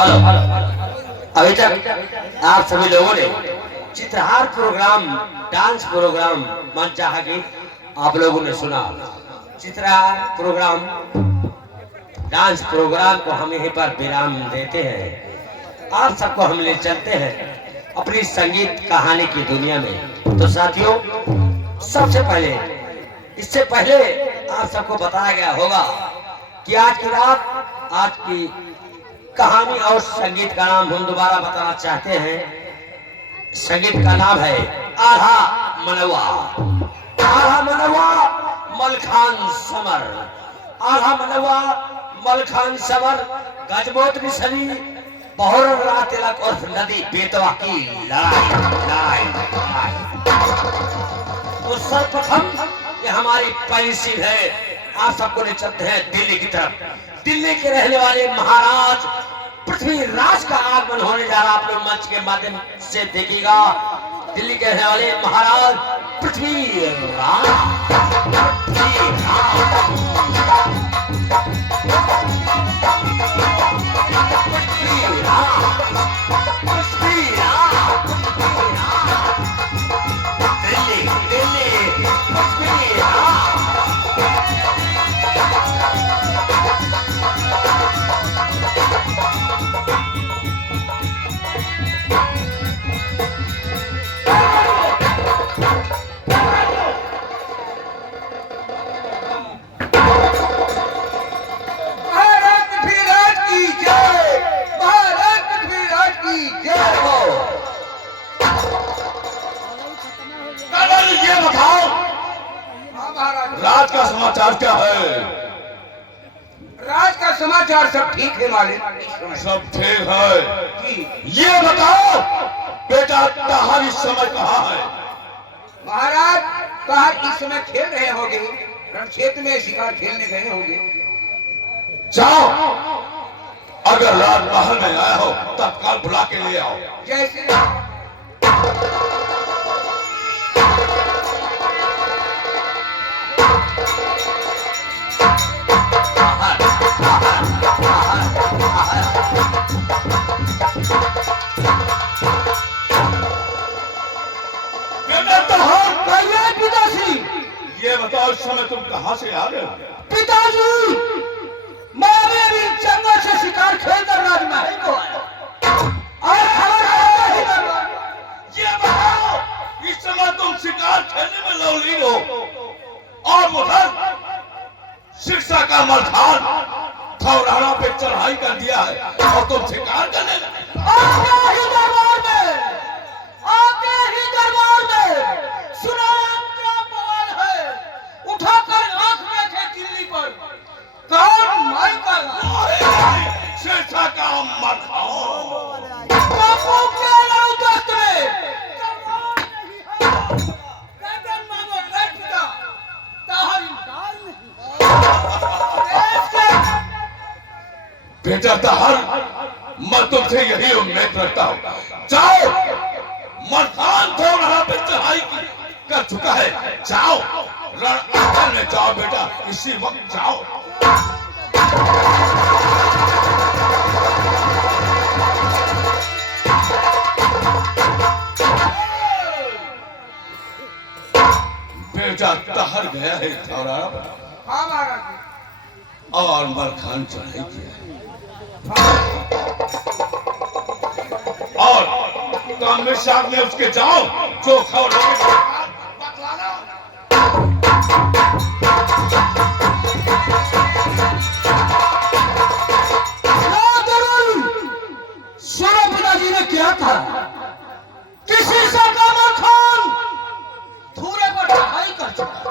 Hello. अभी तक आप सभी लोगों ने चित्रहार प्रोग्राम, डांस प्रोग्राम, मनचाहा गीत आप लोगों ने सुना। चित्रहार प्रोग्राम, डांस प्रोग्राम को हम यहीं पर विराम देते हैं। आप सबको हम ले चलते हैं अपनी संगीत कहानी की दुनिया में। तो साथियों, सबसे पहले, इससे पहले आप सबको बताया गया होगा कि आज की रात, आज की कहानी और संगीत का नाम हम दोबारा बताना चाहते हैं। संगीत का नाम है आधा मनवा। आधा मनवा मलखान समर, आधा मनवा मलखान समर, गजमोत मिसरी बहुरा तिलक और नदी बेतवा की लड़ाई। तो सर्वप्रथम ये हमारी पहली सीढ़ी है। आप सबको ले चलते हैं दिल्ली की तरफ। दिल्ली के रहने वाले महाराज पृथ्वीराज का आगमन होने जा रहा। आप लोग मंच के माध्यम से देखिएगा। दिल्ली के रहने वाले महाराज पृथ्वीराज। राज का समाचार क्या है? राज का समाचार सब ठीक है मालिक। सब ठीक है जी। ये बताओ बेटा ताहर इस समय कहाँ है? महाराज ताहर इस समय खेल रहे होंगे, रण क्षेत्र में शिकार खेलने गए होंगे। जाओ, अगर राजमहल में आया हो तत्काल बुला के ले आओ। जैसे पिताजी, ये बताओ इस समय तुम कहाँ से आ गए? पिताजी, मैंने भी जंगल से शिकार खेलकर राजमहल को आया और खबर है ये बताओ इस समय तुम शिकार खेलने में लवलीन हो और उधर शिक्षा का मलखान थौराना पे चढ़ाई कर दिया है और तुम शिकार करने लगे। आते ही दरबार में, आते ही दरबार में सुना क्या बवाल है। उठाकर आंख रखे दिल्ली पर, कौन माई का शिक्षा का मलखान बापू के दस्त में गर्दन मांगो लटका, ताहर इंकार बेटा ताहर, मैं तुमसे यही उम्मीद रखता हूँ। जाओ, मलखान थौराना पे चढ़ाई कर चुका है। जाओ रण में जाओ बेटा, इसी वक्त जाओ। बेटा ताहर गया है थौराना और मलखान चढ़ाई किया है और कामिल साहब ने उसके जाओ जो खबर सुनो पिताजी ने क्या कहा, किसी से का मलखान धूरे पर चढ़ाई कर चुका।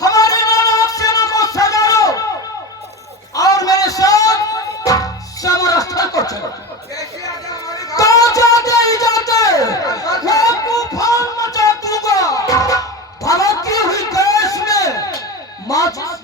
हमारे नानाक सेना को सजा लो और मेरे साथ समर स्थल को चलो। तो जाते ही जाते मैं तूफान मचा दूंगा। भड़कती हुई गैस में माचिस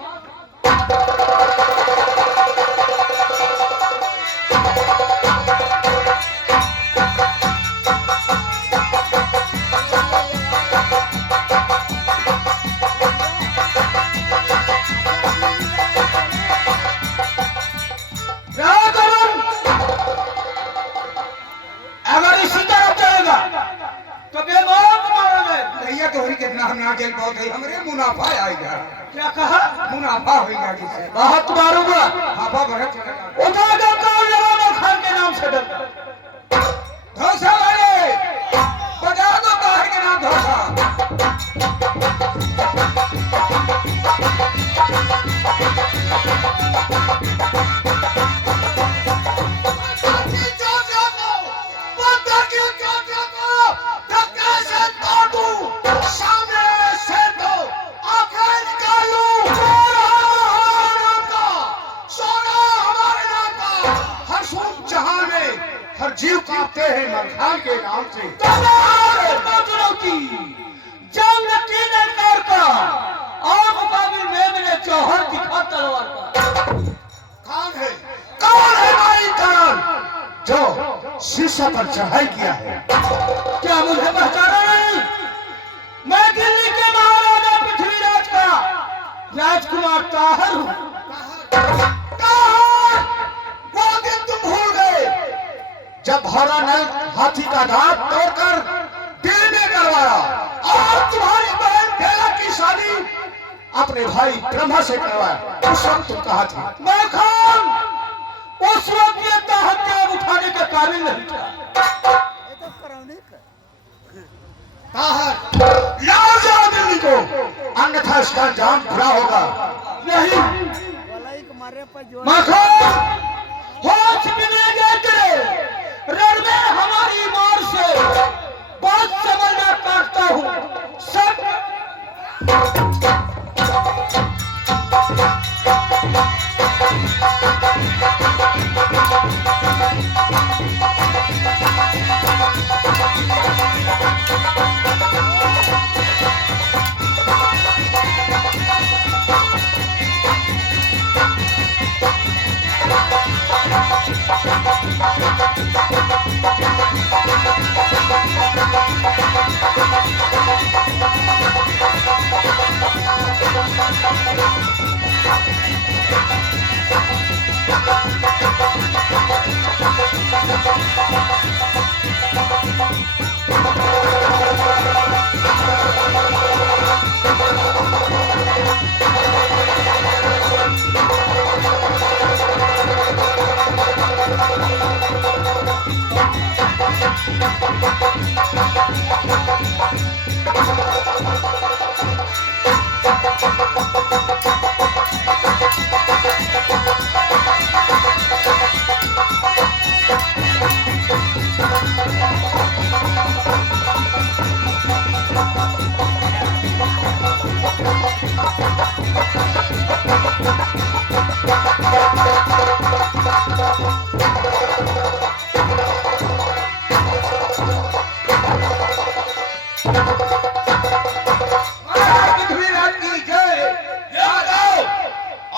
होते ही हमरे मुनाफा आएगा। क्या कहा? मुनाफा होगा जिससे बहुत मारूंगा। हाफा भरत उठा दो कान लगाना खान के नाम से डर। धोसा वाले बजा दो काहे के नाम धोसा। हर जीव कांपते हैं मरखान के नाम से। जंग की नरकार का और मुकाबिल में मैंने जौहर दिखा तलवार का। कौन है भाई कौन जो शीशा पर चढ़ाई किया है? क्या मुझे पहचाना नहीं? मैं दिल्ली के महाराजा पृथ्वीराज का राजकुमार ताहर हूँ। वो दिन तुम भूल गए जब भौरा ने हाथी का दांत तोड़कर दिल में करवाया और तुम्हारी बहन बेला की शादी अपने भाई ब्रह्मा से करवाया। उस वक्त तुम कहा थी? मैं खान उस वक्त ये हत्या उठाने के काबिल नहीं था। लाओ जाओ दिल्ली को, अन्यथा इसका अंजाम बुरा होगा। नहीं मखन होश बिगड़ेंगे तेरे रण में हमारी मार से बहुत समझना काटता हूँ सब।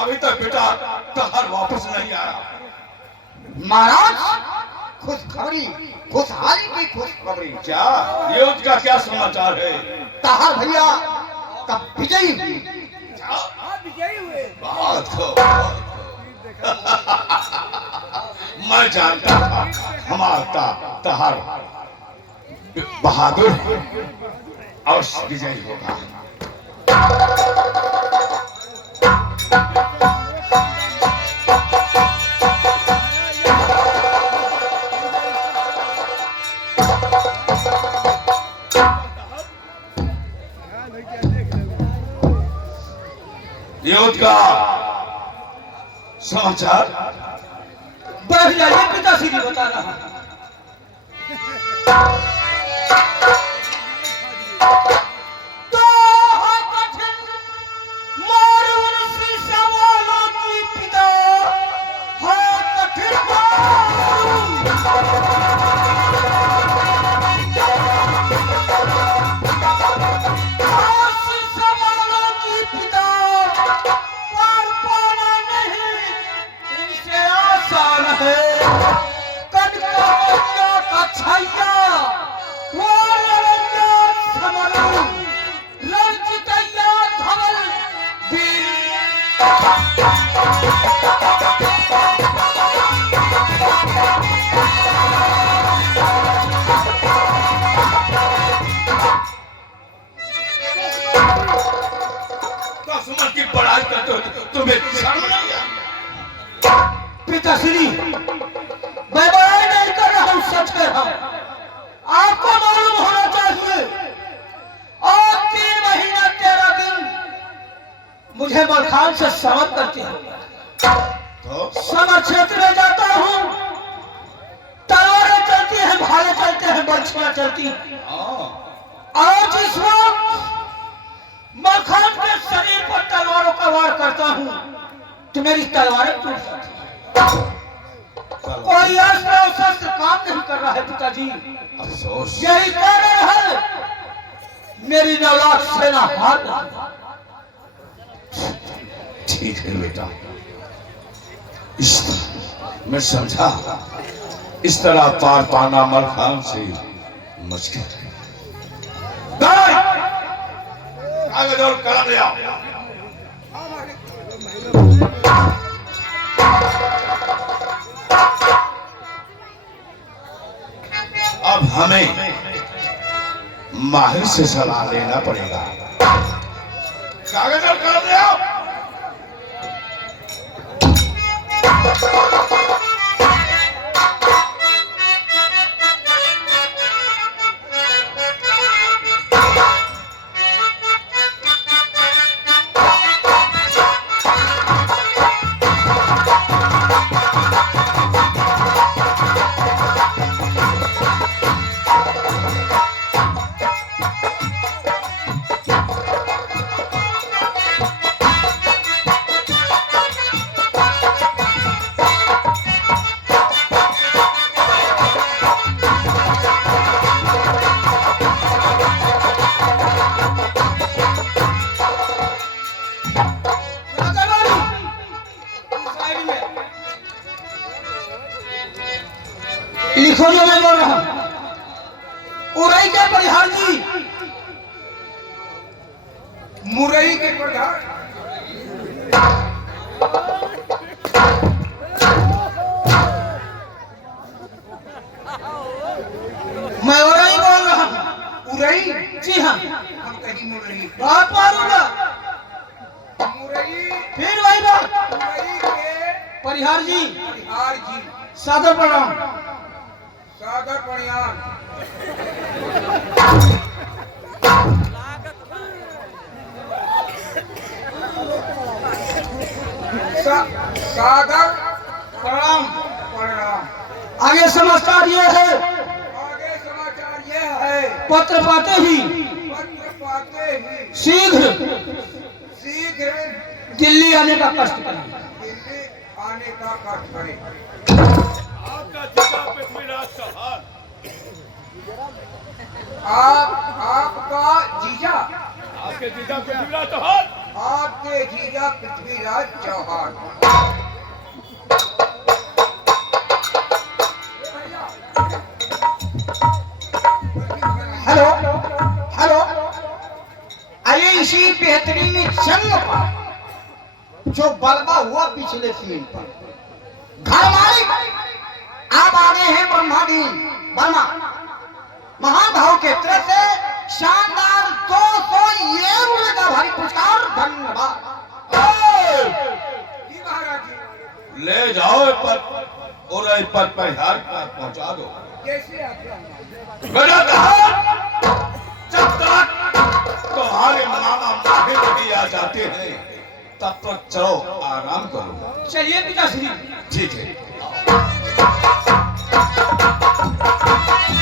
अभी तक बेटा तहर वापस नहीं आया। महाराज खुशखबरी, खुशहाली की खुशखबरी। क्या युद्ध का क्या समाचार है? ताहर भैया तब विजयी हुई। बहुत खूब। मैं जानता था हमारा तहर बहादुर अवश्य विजयी होगा। युद्ध का समाचार बैठ जाइए, पिताश्री बता रहा है। तो है कठिन मारून सी सवालों की पिता है कठिन मारून। सी सवालों की पिता पर पाना नहीं उनसे आसान है। कद का बच्चा का छैया वो लड़ैया समरू लड़चितैया धवल वीर। पिताश्री, मैं बड़ाई नहीं कर रहा हूँ, सच कह रहा हूँ। आपको मालूम होना चाहिए, और 3 महीना 13 दिन मुझे मलखान से समर करते हैं। तो समर क्षेत्र में जाता हूँ, तलवारें चलती हैं, भाले चलते हैं, बंशियां चलती हैं। और जिस वक्त मलखान के शरीर पर तलवारों का वार करता हूँ तो मेरी तलवारें टूट जाती हैं। कोई अस्त्र और शस्त्र काम नहीं कर रहा है पिताजी। अफसोस। यही कारण है मेरी 9 लाख सेना हार गई। ठीक है बेटा, इस तरह मैं समझा, इस तरह पार पाना मलखान से मुश्किल है। कागज और कलम ले आओ। अब हमें माहिर से सलाह लेना पड़ेगा। कागज और कलम ले आओ। लिखो जो मैं बोल रहा हूं। उरई के परिहार जी, मुरई के प्रधान मैं उरई बोल रहा हूं। उरई, जी हाँ, हम कहीं मुरई, बात मारूंगा मुरई, फिर वही बात। मुरई के परिहार जी, बिहार जी, सादर प्रणाम। सादर प्रणाम। सादर प्रणाम। प्रणाम। आगे समाचार ये है, आगे समाचार ये है, पत्र पाते ही पत्र पाते ही शीघ्र शीघ्र दिल्ली आने का कष्ट करें। दिल्ली आने का कष्ट करें। आपका जीजा पृथ्वीराज चौहान। आपका जीजा, आपके जीजा पृथ्वीराज चौहान। आपके जीजा पृथ्वीराज चौहान। हेलो हेलो, आइए इसी बेहतरीन जंग पर जो बलवा हुआ पिछले 3 पर। घर मालिक आप आगे हैं ब्रह्मादी वर्मा, महाभाव के तरफ से शानदार 200 ये उनका भारी पुरस्कार। धन्यवाद। जी महाराज जी, ले जाओ ये पद और ये पद परिहार पर पहुंचा दो। कैसे आते बेटा कहा, जब तक तुम्हारे मामा माहिर नहीं आ जाते हैं तब तक चलो आराम करो। चलिए पिताश्री। ठीक है।